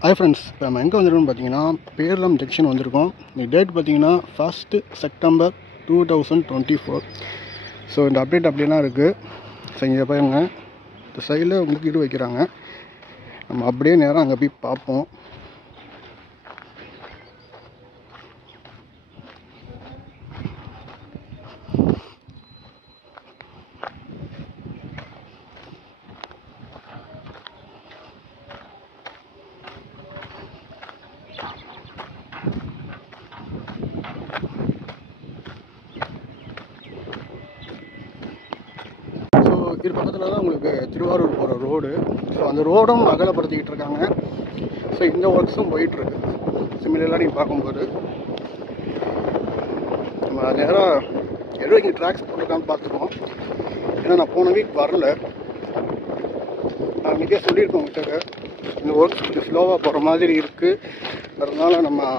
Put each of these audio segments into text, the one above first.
Hi friends, இப்போ நம்ம எங்கே வந்திருக்கோம்னு பார்த்தீங்கன்னா பேரளம் ஜங்ஷன் வந்திருக்கோம். இந்த டேட் பார்த்தீங்கன்னா 1 செப்டம்பர் 2024. ஸோ இந்த அப்டேட் அப்படிலாம் இருக்குது. ஸோ இங்கே பாருங்க, இந்த சைடில் முக்கிட்டு வைக்கிறாங்க. நம்ம அப்படியே நேரம் அங்கே போய் பார்ப்போம். இது பக்கத்தில் தான் உங்களுக்கு திருவாரூர் போகிற ரோடு. ஸோ அந்த ரோடும் அகலப்படுத்திக்கிட்டு இருக்காங்க. ஸோ இந்த ஒர்க்ஸும் போயிட்டுருக்கு. சிமிலராக நீங்கள் பார்க்கும்போது நம்ம நேராக எவ்வளோ ட்ராக்ஸ் போட்டிருக்கான்னு பார்த்துருக்கோம். ஏன்னா நான் போன வீக் வரல. நான் இன்றைக்கே சொல்லியிருக்கோம் உங்கள்கிட்ட, இந்த ஒர்க்ஸ் கொஞ்சம் ஸ்லோவாக போகிற மாதிரி இருக்குது. அதனால நம்ம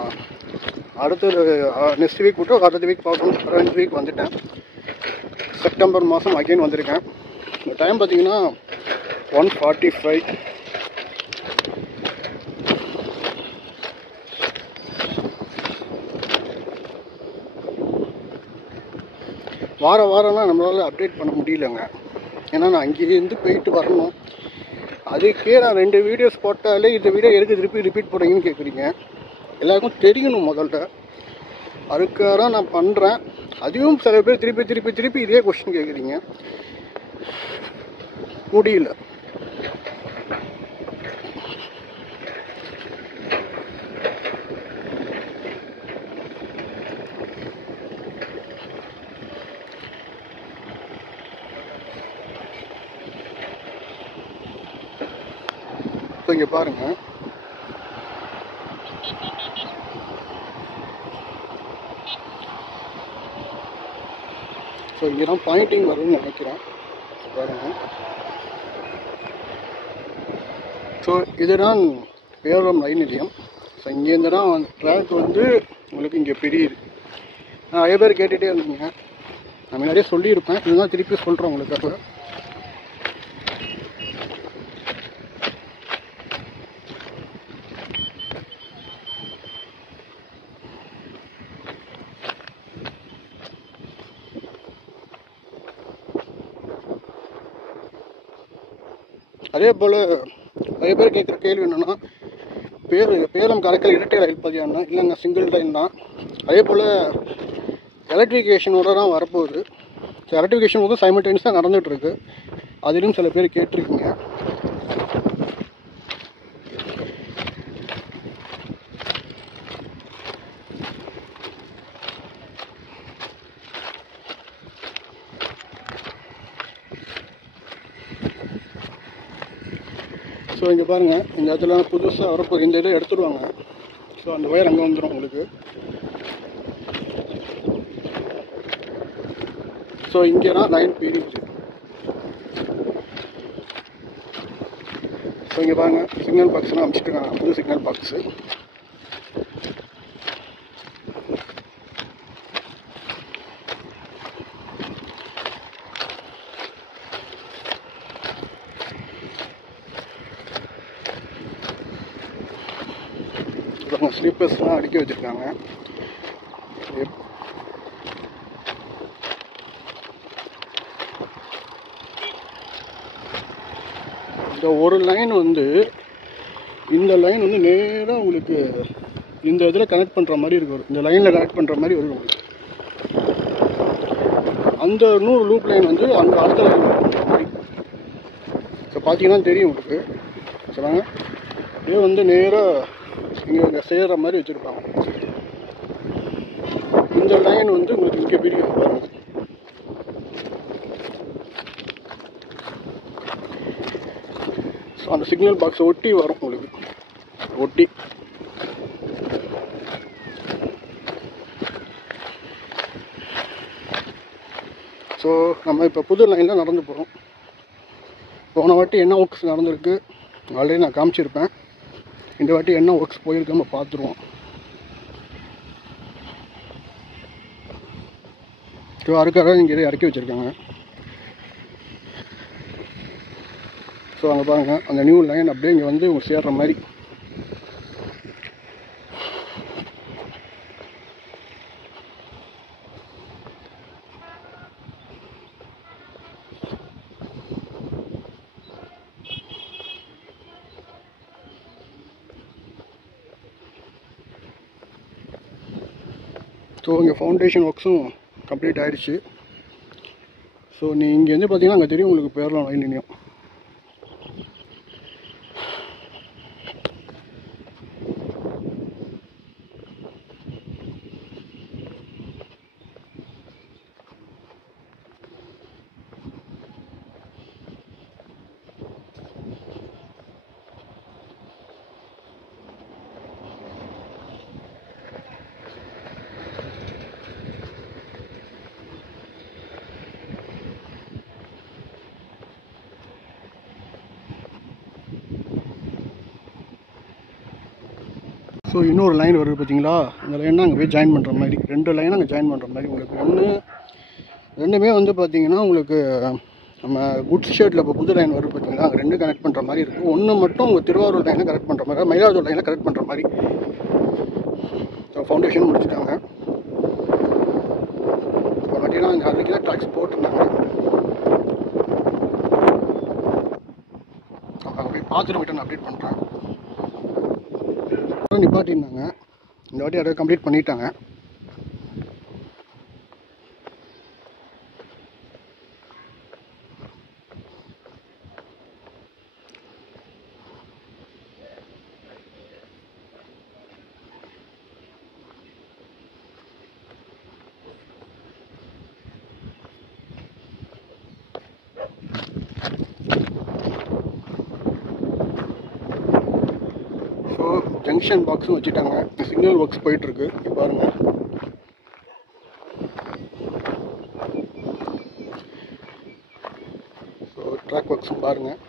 அடுத்த நெக்ஸ்ட் வீக் விட்டு அடுத்த வீக் பார்க்கணும். 2 வீக் வந்துட்டேன். செப்டம்பர் மாதம் அகைன் வந்திருக்கேன். இந்த டைம் பார்த்தீங்கன்னா 1:45. வாரம்லாம் நம்மளால் அப்டேட் பண்ண முடியலங்க. ஏன்னா நான் அங்கேருந்து போயிட்டு வரணும். அதுக்கே நான் 2 வீடியோஸ் போட்டாலே இந்த வீடியோ எதுக்கு ரிப்பீட் போடுறீங்கன்னு கேட்குறீங்க. எல்லாருக்கும் தெரியணும் முதல்ல. அதுக்காக நான் பண்ணுறேன். அதையும் சில பேர் திருப்பி இதே கொஸ்டின் கேட்குறீங்க. முடியல. ஸோ இங்கே பாருங்கள், ஸோ இங்கே தான் பாயிண்டிங் வரும்னு நினைக்கிறேன். பாருங்கள், ஸோ இதுதான் பேரளம் ரயில் நிலையம். ஸோ இங்கேருந்து தான் ட்ராக் வந்து உங்களுக்கு இங்கே பிரியுது. நிறைய பேர் கேட்டுகிட்டே இருந்தீங்க. நான் முன்னாடியே சொல்லியிருப்பேன், இதுதான் திருப்பி சொல்கிறேன் உங்களுக்காக. அதே போல் நிறைய பேர் கேட்குற கேள்வி என்னென்னா, பேரளம் காரைக்கால் இரட்டை ரயில் பாதையானா? இல்லைங்க, சிங்கிள் ட்ரெயின் தான். அதே போல் எலக்ட்ரிஃபிகேஷனோட தான் வரப்போகுது. ஸோ எலக்ட்ரிஃபிகேஷன் வந்து சைமல்டேனியஸாக நடந்துகிட்ருக்கு. அதிலும் சில பேர் கேட்டிருக்கீங்க. ஸோ இங்கே பாருங்கள், இந்த இடத்துல புதுசாக வரப்போகுது. இந்த இதை எடுத்துடுவாங்க. ஸோ அந்த ஒயர் அங்கே வந்துடும் உங்களுக்கு. ஸோ இங்கே தான் லைன் பிரியுது. ஸோ இங்கே பாருங்கள், சிக்னல் பாக்ஸ்லாம் அமைச்சிட்ருக்காங்க. புது சிக்னல் பாக்ஸு. ஸ்லீப்பர்ஸ்லாம் அடுக்கி வச்சுருக்காங்க. இந்த ஒரு லைன் வந்து, இந்த லைன் வந்து நேராக உங்களுக்கு இந்த இதில் கனெக்ட் பண்ணுற மாதிரி இருக்கும். இந்த லைனில் கனெக்ட் பண்ணுற மாதிரி வரும் உங்களுக்கு. அந்த 100 லூப் லைன் வந்து அங்கே அடுத்த லைன் மாதிரி. ஸோ பார்த்தீங்கன்னா தெரியும் உங்களுக்கு. சொல்லுங்க, இதே வந்து நேராக இங்கே சேர்கிற மாதிரி வச்சுருப்பாங்க. இந்த லைன் வந்து உங்களுக்கு இங்கே பிரியும் பாருங்கள். ஸோ அந்த சிக்னல் பாக்ஸை ஒட்டி வரும் உங்களுக்கு. ஒட்டி ஸோ நம்ம இப்போ புது லைனில் நடந்து போகிறோம். போன வாட்டி என்ன ஒர்க்ஸ் நடந்திருக்கு ஆல்ரெடி நான் காமிச்சிருப்பேன். இந்த வாட்டி என்ன ஒர்க்ஸ் போயிருக்கு நம்ம பார்த்துருவோம். ஸோ அதுக்காக இங்கே இறக்கி வச்சுருக்காங்க. ஸோ அங்கே பாருங்கள், அந்த நியூ லைன் அப்படியே இங்கே வந்து சேர்ற மாதிரி ஸோ இங்கே ஃபவுண்டேஷன் ஒர்க்ஸும் கம்ப்ளீட் ஆகிடுச்சு. ஸோ நீங்கள் இங்கேருந்து பார்த்தீங்கன்னா அங்கே தெரியும் உங்களுக்கு பேரலாம் லைன் நினையும். ஸோ இன்னொரு லைன் வருது பார்த்தீங்களா, அந்த லைன் அங்கே போய் ஜாயின் பண்ணுற மாதிரி 2 லைன் அங்கே ஜாயின் பண்ணுற மாதிரி உங்களுக்கு ரெண்டுமே வந்து பார்த்தீங்கன்னா உங்களுக்கு நம்ம குட்ஸ் ஷேட்டில் இப்போ புது லைன் வருது பார்த்தீங்களா, அங்கே 2 கனெக்ட் பண்ணுற மாதிரி இருக்குது. ஒன்று மட்டும் உங்கள் திருவாரூர் லைனில் கனெக்ட் பண்ணுற மாதிரி, மயிலாடுதுறை லைனில் கனெக்ட் பண்ணுற மாதிரி. ஸோ ஃபவுண்டேஷன் முடிச்சுட்டாங்க. ஸோ பார்த்தீங்கன்னா இங்கே அதுக்கு தான் ட்ராக்ஸ் போட்டிருந்தாங்க. அங்கே போய் பார்த்துட்டு போய்ட்டு நான் அப்டேட் பண்ணுறேன். நிப்பாட்டிருந்தாங்க, இந்த வாட்டி அதை கம்ப்ளீட் பண்ணிட்டாங்க. ஜங்ஷன் பாக்ஸும் வச்சுட்டாங்க. சிக்னல் ஒர்க்ஸ் போயிட்டுருக்கு பாருங்கள். ஸோ ட்ராக் ஒர்க்ஸும் பாருங்கள்.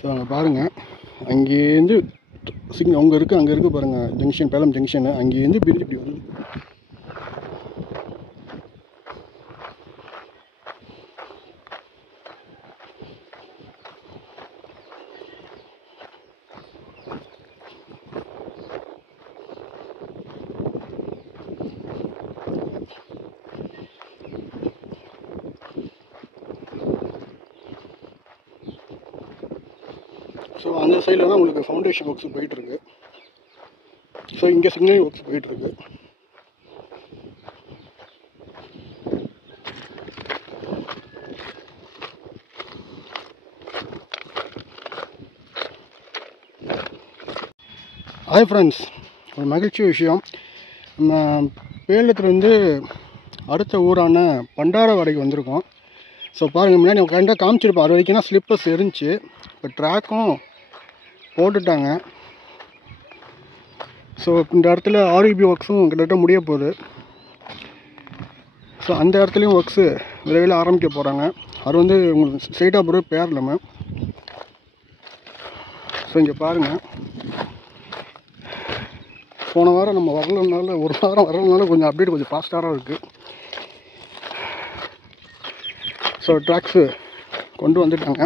ஸோ அங்கே பாருங்கள், அங்கேருந்து சிக்னல் அங்கே இருக்குது பாருங்கள் ஜங்ஷன், பேலம் ஜங்ஷனு. அங்கேருந்து பிரிஞ்சு இப்படி வருது. ஸோ அந்த சைடில் தான் உங்களுக்கு ஃபவுண்டேஷன் ஒர்க்ஸ் போயிட்டுருக்கு. ஸோ இங்கே சிக்னல் ஒர்க்ஸ் போயிட்டுருக்கு. ஹாய் ஃப்ரெண்ட்ஸ், ஒரு மகிழ்ச்சி விஷயம். நம்ம பேலத்துலேருந்து அடுத்த ஊரான பண்டாரவாடைக்கு வந்திருக்கோம். ஸோ பாருங்கள், முன்னாடி நம்ம கரெக்டாக காமிச்சிருப்போம். அது வரைக்கும் தான் ஸ்லிப்பர்ஸ் இருந்துச்சு. இப்போ ட்ராக்கும் போட்டுட்டாங்க. ஸோ இந்த இடத்துல ஆர்இபி ஒர்க்ஸும் கிட்டத்தட்ட முடிய போகுது. ஸோ அந்த இடத்துலையும் ஒர்க்ஸு விரைவில் ஆரம்பிக்க போகிறாங்க. அது வந்து உங்களுக்கு ஸ்ட்ரெயிட்டாக போகிற பேரலம. ஸோ இங்கே பாருங்கள், போன வாரம் நம்ம வரலனால, ஒரு வாரம் வரலனால கொஞ்சம் அப்டேட் கொஞ்சம் ஃபாஸ்ட்டாக இருக்குது. ஸோ ட்ராக்ஸு கொண்டு வந்துட்டாங்க.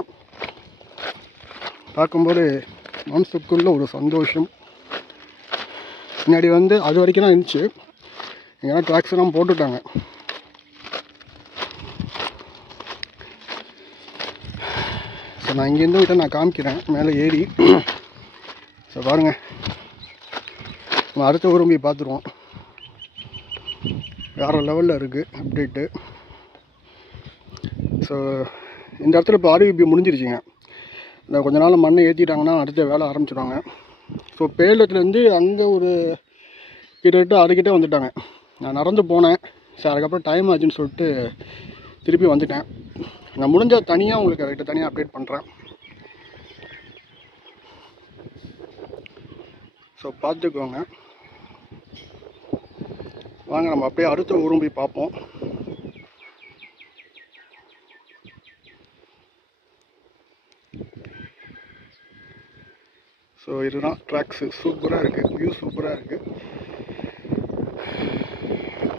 பார்க்கும்போது மனசுக்குள்ள ஒரு சந்தோஷம். முன்னாடி வந்து அது வரைக்கும் தான் இருந்துச்சு, ஏன்னா ட்ராக்ஸ் எல்லாம் போட்டுட்டாங்க. ஸோ நான் இங்கேருந்து விட்டு நான் காமிக்கிறேன் மேலே ஏறி. ஸோ பாருங்கள், நம்ம அடுத்த ஊரும் போய் பார்த்துருவோம். வேறு லெவலில் இருக்குது அப்டேட்டு. ஸோ இந்த இடத்துல இப்போ ஆர்இபி முடிஞ்சிருச்சுங்க. இந்த கொஞ்ச நாள் மண்ணை ஏற்றிட்டாங்கன்னா அடுத்த வேலை ஆரம்பிச்சிடுவாங்க. ஸோ பேலத்துலேருந்து அங்கே ஒரு கிட்டத்தட்ட அதுக்கிட்டே வந்துட்டாங்க. நான் நடந்து போனேன். ஸோ அதுக்கப்புறம் டைம் ஆச்சுன்னு சொல்லிட்டு திருப்பி வந்துட்டேன். நான் முடிஞ்சால் தனியாக உங்களுக்கு கரெக்டாக தனியாக அப்டேட் பண்ணுறேன். ஸோ பார்த்துக்கோங்க. வாங்க நம்ம அப்படியே அடுத்த ஊரும் போய் பார்ப்போம். ஸோ இதுதான் ட்ராக்ஸு. சூப்பராக இருக்குது, வியூ சூப்பராக இருக்குது.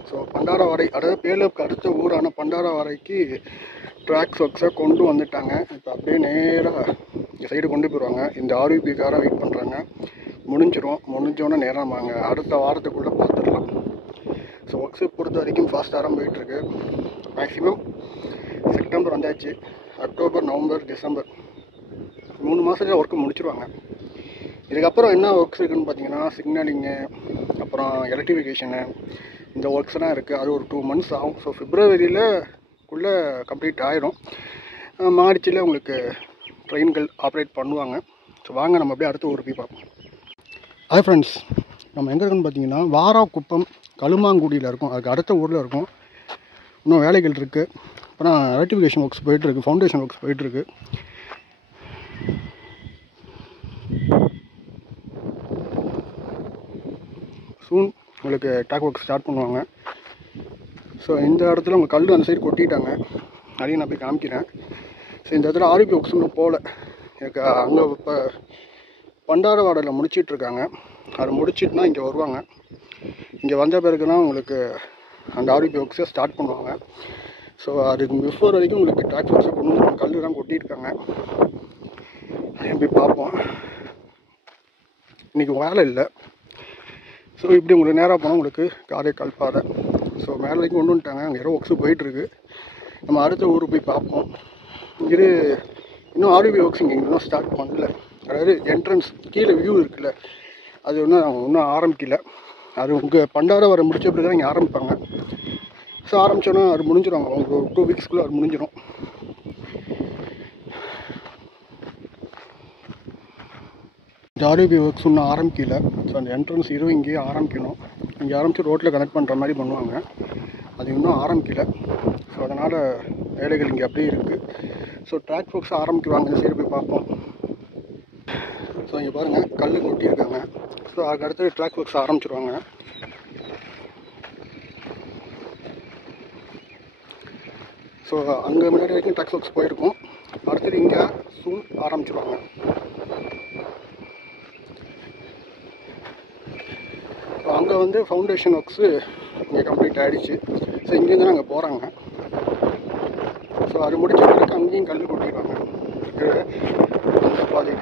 ஸோ பண்டாரவாடை, அதாவது பேலூருக்கு அடுத்த ஊரான பண்டாரவாடைக்கு ட்ராக்ஸ் ஒர்க்ஸை கொண்டு வந்துட்டாங்க. இப்போ அப்படியே நேராக இந்த சைடு கொண்டு போயிடுவாங்க. இந்த ஆர்விபிக்காராக வெயிட் பண்ணுறாங்க. முடிஞ்சோன்னே நேராக வாங்க அடுத்த வாரத்துக்குள்ளே பார்த்துடலாம். ஸோ ஒர்க்ஸை பொறுத்த வரைக்கும் ஃபாஸ்ட்டாக போயிட்டுருக்கு. மேக்ஸிமம் செப்டம்பர் வந்தாச்சு. அக்டோபர், நவம்பர், டிசம்பர் 3 மாதத்தில் ஒர்க்கு முடிச்சிடுவாங்க. இதுக்கப்புறம் என்ன ஒர்க்ஸ் இருக்குதுன்னு பார்த்தீங்கன்னா சிக்னலிங்கு, அப்புறம் எலக்ட்ரிஃபிகேஷனு, இந்த ஒர்க்ஸ்லாம் இருக்குது. அது ஒரு 2 months ஆகும். ஸோ பிப்ரவரிக்குள்ளே கம்ப்ளீட் ஆகிடும். மார்ச்சில் உங்களுக்கு ட்ரெயின்கள் ஆப்ரேட் பண்ணுவாங்க. ஸோ வாங்க நம்ம அப்படியே அடுத்த ஊருக்கு போய் பார்ப்போம். ஹாய் ஃப்ரெண்ட்ஸ், நம்ம எங்கே இருக்குன்னு பார்த்தீங்கன்னா வாராக்குப்பம் கழுமாங்குடியில் இருக்கும். அதுக்கு அடுத்த ஊரில் இருக்கும். இன்னும் வேலைகள் இருக்குது. அப்புறம் எலக்ட்ரிஃபிகேஷன் ஒர்க்ஸ் போயிட்டுருக்கு, ஃபவுண்டேஷன் ஒர்க்ஸ் போயிட்டுருக்கு. சூன் உங்களுக்கு டாக் ஒர்க் ஸ்டார்ட் பண்ணுவாங்க. ஸோ இந்த இடத்துல உங்கள் கல் அந்த சைடு கொட்டிட்டாங்க. அதையும் நான் போய் காமிக்கிறேன். ஸோ இந்த இடத்துல ஆர்பி ஒர்க்ஸ் இன்னும் போகல. எனக்கு அங்கே இப்போ பண்டாரவாடையில் முடிச்சிட்ருக்காங்க. அதை முடிச்சிட்டுனா இங்கே வருவாங்க. இங்கே வந்த பிறகு தான் உங்களுக்கு அந்த ஆர்பி ஒர்க்ஸை ஸ்டார்ட் பண்ணுவாங்க. ஸோ அதுக்கு பிஃபோர் வரைக்கும் உங்களுக்கு டாக் ஒர்க்ஸை கொண்டு வந்து கல் தான் கொட்டியிருக்காங்க. அதையும் போய் பார்ப்போம். இன்றைக்கி வேலை இல்லை. ஸோ இப்படி உங்களுக்கு நேராக போனால் உங்களுக்கு காரைக்கால் பாதை. ஸோ மேலே வரைக்கும் கொண்டு வந்துட்டாங்க. அங்கே ஏதோ ஒர்க்ஸு போயிட்டுருக்கு. நம்ம அடுத்த ஊருக்கு போய் பார்ப்போம். இது இன்னும் ஆர்பி ஒர்க்ஸ் இங்கே இன்னும் ஸ்டார்ட் பண்ணல. அதாவது என்ட்ரன்ஸ் கீழே வியூ இருக்குல்ல, அது இன்னும் ஆரம்பிக்கல. அது உங்கள் பண்டாரவாடை முடிச்ச பிறகு தான் இங்கே ஆரம்பிப்பாங்க. ஸோ ஆரம்பித்தோன்னா அது முடிஞ்சிடும். அவங்க 2 weeksக்குள்ளே அது முடிஞ்சிடும். இந்த ஆர்பி ஒர்க்ஸ் இன்னும் ஆரம்பிக்கல. ஸோ அந்த என்ட்ரன்ஸ் இங்கேயே ஆரம்பிக்கணும். இங்கே ஆரம்பித்து ரோட்டில் கனெக்ட் பண்ணுற மாதிரி பண்ணுவாங்க. அது இன்னும் ஆரம்பிக்கல. ஸோ அதனால் வேலைகள் இங்கே அப்படியே இருக்குது. ஸோ ட்ராக் ஒர்க்ஸ் ஆரம்பிக்குவாங்க. இந்த சைடு போய் பார்ப்போம். ஸோ இங்கே பாருங்கள், கல் கொட்டியிருக்காங்க. ஸோ அதுக்கு அடுத்து ட்ராக் ஒர்க்ஸ் ஆரம்பிச்சிருவாங்க. ஸோ அங்கே முன்னாடி வரைக்கும் ட்ராக் ஒர்க்ஸ் போயிருக்கும். அடுத்தது இங்கே சூன் ஆரம்பிச்சிருவாங்க. அங்கே வந்து ஃபவுண்டேஷன் ஒர்க்ஸு இங்கே கம்ப்ளீட் ஆகிடுச்சு. ஸோ இங்கேருந்து அங்கே போகிறாங்க. ஸோ அது முடிச்ச பிறகு அங்கேயும் கல் கொட்டிடுவாங்க. அந்த பாதை.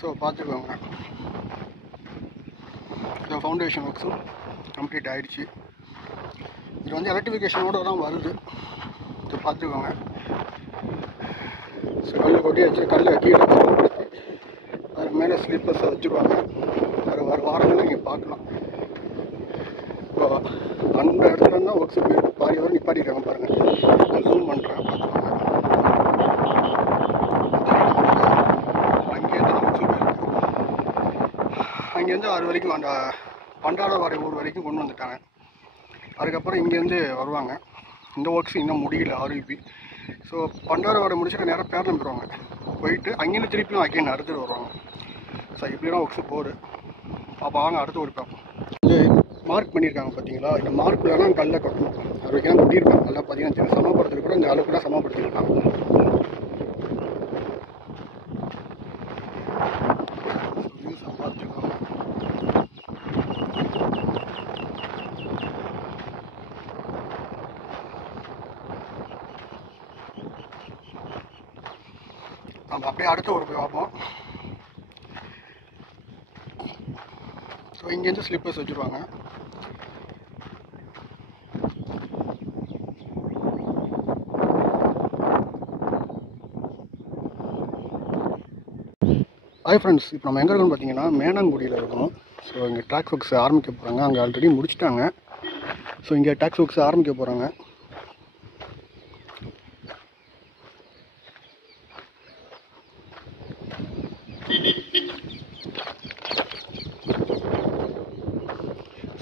ஸோ பார்த்துக்கோங்க. ஸோ ஃபவுண்டேஷன் ஒர்க்ஸும் கம்ப்ளீட் ஆகிடுச்சு. இது வந்து எலக்ட்ரிஃபிகேஷனோடு தான் வருது. ஸோ பார்த்துக்கோங்க. ஸோ கல் கொட்டி வச்சு கல்லை கீழே படுத்தி அது மேலே ஸ்லீப்பர்ஸை வச்சுருவாங்க. அது வர வாரங்களில் நீங்கள் பார்க்கலாம். இப்போ அந்த இடத்துல இருந்தால் ஒர்க்ஸ் பாதி வரை நிப்பாட்டிருக்காங்க பாருங்கள். நான் ஜூம் பண்ணுறேன், பார்த்துக்கோங்க. அங்கேருந்து தான் ஒர்க்ஸ் போயிருக்கு. அங்கேருந்து அது வரைக்கும் அந்த பண்டாரவாடை ஊர் வரைக்கும் கொண்டு வந்துட்டாங்க. அதுக்கப்புறம் இங்கேருந்து வருவாங்க. இந்த ஒர்க்ஸ் இன்னும் முடியல ஆர்விபி. ஸோ பண்டாரவாடை முடிச்சுட்டு நேராக பேரளம் போயிடுவாங்க. போயிட்டு அங்கேருந்து திருப்பியும் அங்கேயும் அடுத்துட்டு வருவாங்க. ஸோ இப்படிலாம் ஒர்க்ஸு போகுது. அப்போ வாங்க அடுத்து ஒரு பார்ப்போம். இது மார்க் பண்ணியிருக்காங்க பார்த்தீங்களா? இந்த மார்க்குலாம் கல்லை கட்டணும். அது வரைக்கும் தான் கொட்டியிருக்காங்க. நல்லா பார்த்தீங்கன்னா சமப்படுத்துறது கூட இந்த அளவுக்கு தான் சமப்படுத்தியிருக்காங்க. பார்த்துக்கோங்க. நம்ம அப்படியே அடுத்த ஒரு போய் பார்ப்போம். ஸோ இங்கேருந்து ஸ்லிப்பர்ஸ் வச்சுருவாங்க. ஹாய் ஃப்ரெண்ட்ஸ், இப்போ நம்ம எங்கே இருக்கோம்னு பார்த்தீங்கன்னா மேனாங்குடியில் இருக்கோம். ஸோ இங்கே ட்ராக் ஒர்க்ஸ் ஆரம்பிக்க போகிறாங்க. அங்கே ஆல்ரெடி முடிச்சிட்டாங்க. ஸோ இங்கே ட்ராக் ஒர்க்ஸ் ஆரம்பிக்க போகிறாங்க.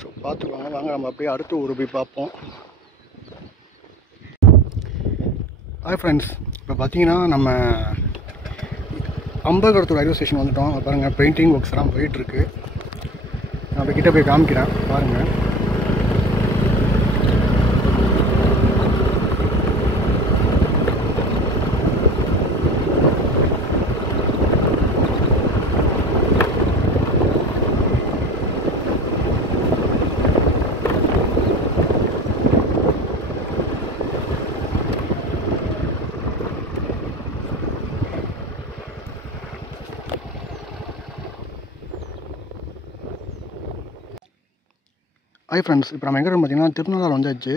ஸோ பார்த்துக்கோங்க. வாங்க நம்ம அப்படியே அடுத்த ஊர் போய் பார்ப்போம். ஹாய் ஃப்ரெண்ட்ஸ், இப்போ பார்த்தீங்கன்னா நம்ம அம்பகரத்தூர் ரயில்வே ஸ்டேஷன் வந்துட்டோம். பாருங்கள் பெயிண்டிங் ஒர்க்ஸ்லாம் போயிட்டுருக்கு. நான் இப்போ கிட்டே போய் காமிக்கிறேன் பாருங்கள். ஹாய் ஃப்ரெண்ட்ஸ், இப்போ நம்ம எங்கே பார்த்தீங்கன்னா திருநள்ளாறு வந்தாச்சு.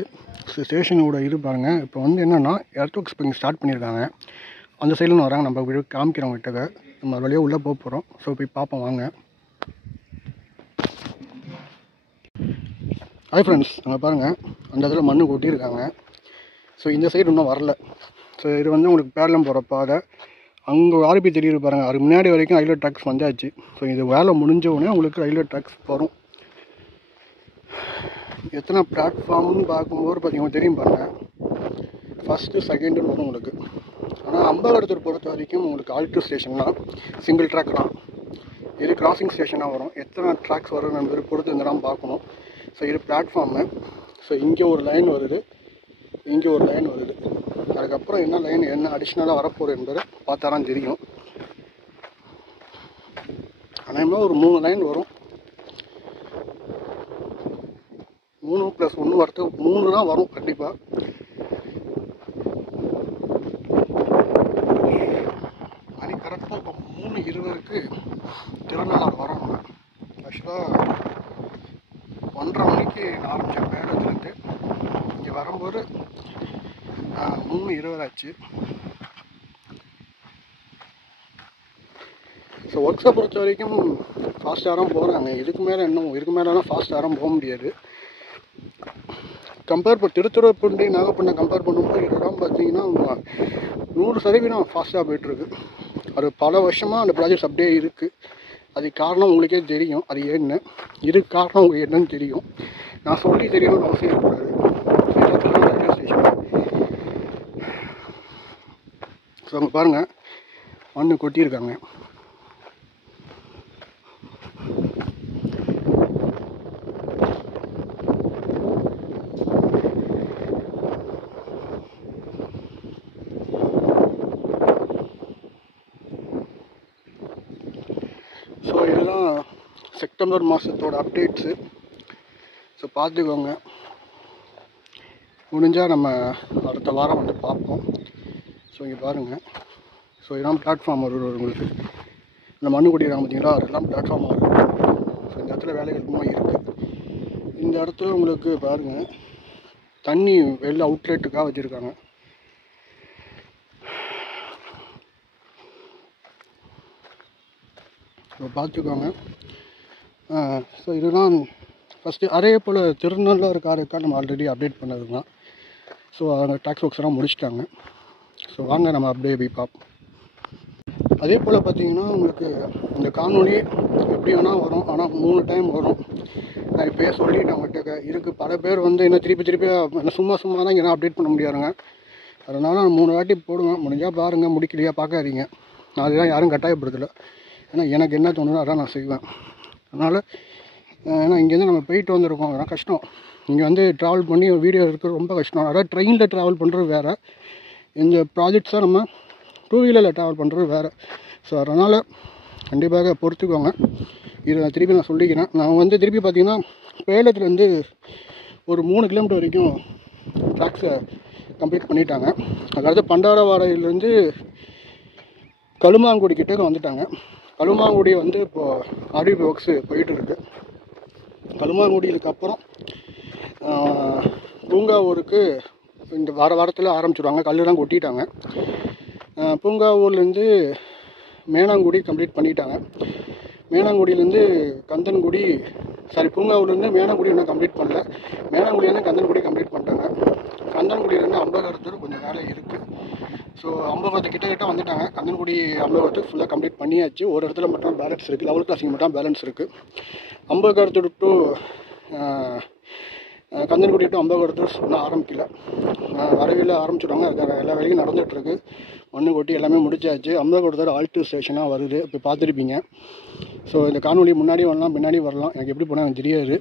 ஸ்டேஷனோட இது பாருங்கள். இப்போ வந்து என்னென்னா எர்த் ஒர்க்ஸ் இப்போ இங்கே ஸ்டார்ட் பண்ணியிருக்காங்க. அந்த சைடில் வராங்க. நம்ம வீடியோ காமிக்கிறோம் கிட்டக்க. நம்ம வழியாக உள்ளே போக போகிறோம். ஸோ போய் பார்ப்போம் வாங்க. ஹாய் ஃப்ரெண்ட்ஸ், அங்கே பாருங்கள் அந்த இடத்துல மண்ணு கொட்டியிருக்காங்க. ஸோ இந்த சைடு இன்னும் வரல. ஸோ இது வந்து உங்களுக்கு பேரளம் போகிற பாதை. அங்கே ஆர்பி தெரியுது பாருங்கள். அதுக்கு முன்னாடி வரைக்கும் ரயில்வே ட்ராக்ஸ் வந்தாச்சு. ஸோ இது வேலை முடிஞ்ச உடனே உங்களுக்கு ரயில்வே ட்ராக்ஸ் வரும். எத்தனை பிளாட்ஃபார்ம்னு பார்க்கும்போது பார்த்தீங்கன்னா தெரியும் பாருங்கள். ஃபஸ்ட்டு செகண்டுன்னு வரும் உங்களுக்கு. ஆனால் அம்பகரத்தூர் பொறுத்த வரைக்கும் உங்களுக்கு ஆல்ட்ரு ஸ்டேஷன்னா சிங்கிள் ட்ராக் தான். இது கிராசிங் ஸ்டேஷனாக வரும். எத்தனை ட்ராக்ஸ் வரும் என்பது பொறுத்து இதெல்லாம் பார்க்கணும். ஸோ இது பிளாட்ஃபார்மு. ஸோ இங்கே ஒரு லைன் வருது, இங்கே ஒரு லைன் வருது. அதுக்கப்புறம் என்ன லைன் என்ன அடிஷ்னலாக வரப்போகுது என்பதை பார்த்தா தான் தெரியும். ஆனால் ஒரு 3 லைன் வரும். 3 + 1 வரது 3 தான் வரும் கண்டிப்பாக. மணி கரெக்டாக இப்போ 3:20க்கு திருநள்ளாறு வரோம். நம்ம ஆக்சுவலாக 1:30 மணிக்கு ஆரம்பித்த பேரத்துலேருந்து இங்கே வரும்போது 3:20 ஆச்சு. ஸோ ஒர்க்ஸை பொறுத்த வரைக்கும் ஃபாஸ்ட்டாக தான் போகிறாங்க. இதுக்கு மேலேலாம் ஃபாஸ்ட்டாக தான் போக முடியாது. கம்பேர் திருத்துறைப்பூண்டி நாகப்பட்டினம் கம்பேர் பண்ணும்போது இதெல்லாம் பார்த்தீங்கன்னா 100% ஃபாஸ்ட்டாக போய்ட்டுருக்கு. அது பல வருஷமாக அந்த ப்ராஜெக்ட்ஸ் அப்படியே இருக்குது. அதுக்கு காரணம் உங்களுக்கே தெரியும். அது என்ன இதுக்கு காரணம் உங்களுக்கு என்னன்னு தெரியும். நான் சொல்லி தெரியணும்னு அவசியம் இருக்கக்கூடாது. Railway station. ஸோ அங்கே பாருங்கள் மண்ணு கொட்டியிருக்காங்க. ஸோ இதுதான் செப்டம்பர் மாதத்தோட அப்டேட்ஸு. ஸோ பார்த்துக்கோங்க. முடிஞ்சால் நம்ம அடுத்த வாரம் வந்து பார்ப்போம். ஸோ இங்கே பாருங்கள். ஸோ இதெல்லாம் பிளாட்ஃபார்ம் வரும் உங்களுக்கு. இந்த மண்ணு கொட்டிடுறாங்க பார்த்தீங்களா, அதெல்லாம் பிளாட்ஃபார்ம் வரும். ஸோ இந்த இடத்துல வேலைகள் ரொம்ப இருக்குது. இந்த இடத்துல உங்களுக்கு பாருங்கள் தண்ணி வெளில அவுட்லெட்டுக்காக வச்சுருக்காங்க. ஸோ பார்த்துக்கோங்க. ஸோ இதுதான் ஃபஸ்ட்டு. அதே போல் திருநள்ளாறு காரைக்கால் நம்ம ஆல்ரெடி அப்டேட் பண்ணது தான். ஸோ அந்த டாக்ஸ் ஒர்க்ஸ்லாம் முடிச்சிட்டாங்க. ஸோ வாங்க நம்ம அப்படியே போய் பார்ப்போம். அதே போல் பார்த்தீங்கன்னா உங்களுக்கு இந்த காணொலி எப்படி வேணால் வரும். ஆனால் 3 டைம் வரும். நான் இப்போயே சொல்லிட்டேன் அவங்ககிட்ட. இருக்குது பல பேர் வந்து என்ன திருப்பி என்ன சும்மா தான் இங்கே அப்டேட் பண்ண முடியாதுங்க. அதனால் நான் 3 வாட்டி போடுவேன். முடிஞ்சால் பாருங்கள், முடிக்கலையா பார்க்காதீங்க. நான் அதுதான் யாரும் கட்டாயப்படுத்தலை. ஏன்னா எனக்கு என்ன தோணுதோ அதான் நான் செய்வேன். அதனால் ஏன்னா இங்கேருந்து நம்ம போயிட்டு வந்திருக்கோம். அதெல்லாம் கஷ்டம். இங்கே வந்து ட்ராவல் பண்ணி வீடியோ இருக்கிறது ரொம்ப கஷ்டம். அதாவது ட்ரெயினில் ட்ராவல் பண்ணுறது வேறு, இந்த ப்ராஜெக்ட்ஸாக நம்ம 2 வீலரில் ட்ராவல் பண்ணுறது வேறு. ஸோ அதனால் கண்டிப்பாக பொறுத்துக்கோங்க. இதை நான் சொல்லிக்கிறேன். நான் வந்து திருப்பி பார்த்திங்கன்னா சேலத்துலேருந்து ஒரு 3 கிலோமீட்டர் வரைக்கும் ட்ராக்ஸை கம்ப்ளீட் பண்ணிட்டாங்க. அதாவது பண்டாரவாடையிலேருந்து கழுமாங்குடி கிட்டே வந்துட்டாங்க. கழுமாங்குடி வந்து இப்போது ஆர்பி ஒர்க்ஸு போயிட்டுருக்கு. கழுமாங்குடிக்கு அப்புறம் பூங்காவூருக்கு இந்த வாரத்தில் ஆரம்பிச்சிடுவாங்க. கல்லுலாம் கொட்டிட்டாங்க. பூங்காவூர்லேருந்து மேனாங்குடி கம்ப்ளீட் பண்ணிட்டாங்க. மேனாங்குடியிலேருந்து கந்தன்குடி பூங்காவூர்லேருந்து மேனாங்குடி இன்னும் கம்ப்ளீட் பண்ணல. மேனாங்குடியிலேருந்து கந்தன்குடி கம்ப்ளீட் பண்ணிட்டாங்க. கந்தன்குடியிலேருந்து அம்பகரத்தூர் கொஞ்சம் வேலை இருக்குது. ஸோ அம்பகரத்து கிட்ட வந்துட்டாங்க. கந்தன்குடி அம்பகரத்து ஃபுல்லாக கம்ப்ளீட் பண்ணியாச்சு. ஒரு இடத்துல மட்டும் பேலன்ஸ் இருக்குது. லெவல் கிராசிங் மட்டும் பேலன்ஸ் இருக்குது. அம்பகரத்தூர் டு கந்தன்குடி டு அம்பகோடத்தூர் இன்னும் ஆரம்பிக்கல, வரவில்லை, ஆரம்பிச்சுடுவாங்க. அதுக்கான எல்லா வேலையும் நடந்துகிட்ருக்கு. மண்ணு கொட்டி எல்லாமே முடிச்சாச்சு. அம்பகோடத்தூர் ஆல்டூர் ஸ்டேஷனாக வருது, இப்போ பார்த்துருப்பீங்க. ஸோ இந்த காணொலி முன்னாடி வரலாம், பின்னாடி வரலாம், எனக்கு எப்படி போனால் எனக்கு தெரியாது.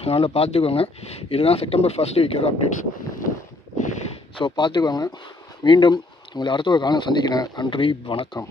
அதனால் பார்த்துக்கோங்க. இதுதான் செப்டம்பர் 1 வீக்கோட அப்டேட்ஸ். ஸோ பார்த்துக்கோங்க. மீண்டும் உங்களை அடுத்த ஒரு காலம் சந்திக்கிறேன். நன்றி, வணக்கம்.